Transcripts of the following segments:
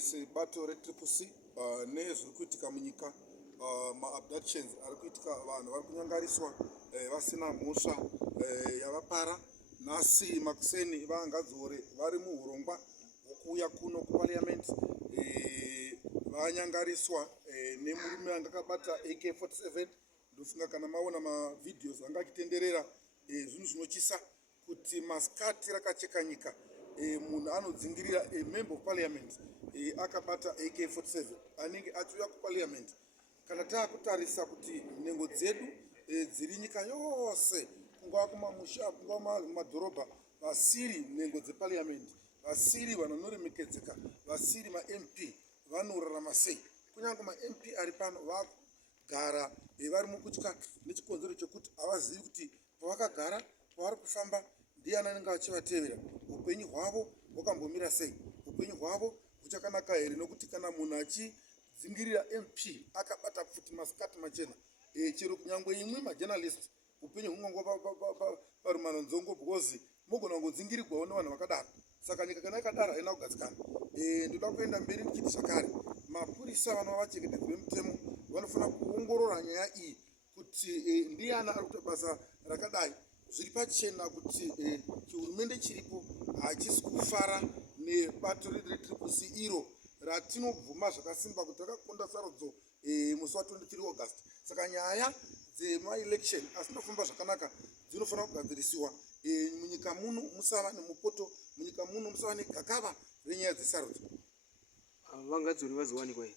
sebato reCCC nezviri kuitika munyika, maabductions ari kuitika, vanhu vari kunyangariswa vasina mhosva yavapara. Nhasi makuseni vaNgadziore vari muurongwa hwokuuya kuno kuparliament, vanyangariswa nemurume anga akabata AK47. Ndofunga kana maona mavidheos anga achitenderera, zvinhu zvinochisa kuti masikati rakacheka nyika, munhu anodzingirira member of parliament akabata AK47 anenge achiuya kuparliament. Kana taakutarisa kuti nhengo dzedu dziri nyika yose, kungava kumamusha, kungava mumadhorobha, vasiri nhengo dzeparliament, vasiri vanhu vanoremekedzeka, vasiri maMP vanorarama sei? Kunyange maMP ari pano vakugara vari mukutya nechikonzero chokuti havazivi kuti pavakagara, pavari kufamba, ndiani anenge achivatevera, upenyu hwavo hwakambomira sei, upenyu hwavo huchakanaka here? Nokuti kana munhu achidzingirira MP akabata futi masikati machena, chero kunyangwe imwe majournalist upenyu hungangova parumanonzongo, because mogona kungodzingirirwawo nevanhu vakadaro. Saka nyika kana yakadaro haina kugadzikana. Ndoda kuenda mberi ndichiti zvakare, mapurisa vanova vachengetedzi vemutemo vanofanira kuongorora nyaya iyi kuti ndiani ari kuita basa rakadai zviri pachena, kuti chihurumende chiripo hachisi kufara nebato reCCC iro ratinobvuma zvakasimba kuti rakakonda sarudzo musi wa23 August. Saka nyaya dzemaelection asina kufamba zvakanaka dzinofanira kugadzirisiwa. Munyika muno musava nemupoto, munyika muno musava negakava renyaya dzesarudzo. VaNgadziore vazowanikwa here?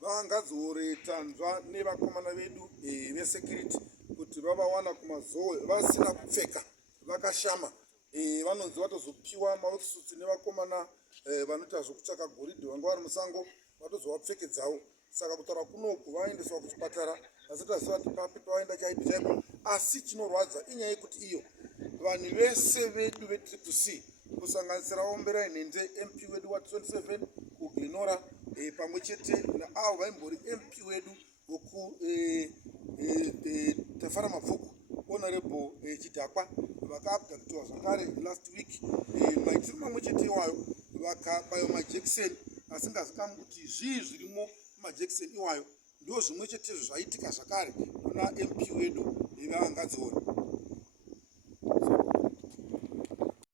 VaNgadziore tanzwa nevakomana vedu vesecurity kuti vavawana kumazowe vasina kupfeka, vakashama. Vanonzi vatozopiwa maworksuits nevakomana vanoita zvokutsvaka goridhe vanga vari musango, vatozovapfekedzawo. Saka kutaura kunoku vaendeswa kuchipatara vasati vaziva kuti papi pavaenda chaipo chaipo. Asi chinorwadza inyaya yekuti iyo vanhu vese vedu veCCC kusanganisira Omberai Nende MP wedu wa27 kuGlenora, pamwe chete naavo vaimbori MP wedu woku Tafara Mabvuku, Honorable Chidakwa, vakaabductiwa zvakare last week. Maitiro mamwe chete iwayo vakabayiwa majekiseni asingazikamwi kuti zvii zvirimo majekiseni iwayo. Ndo zvimwe chete zvaitika zvakare kuna MP wedu vaNgadziore.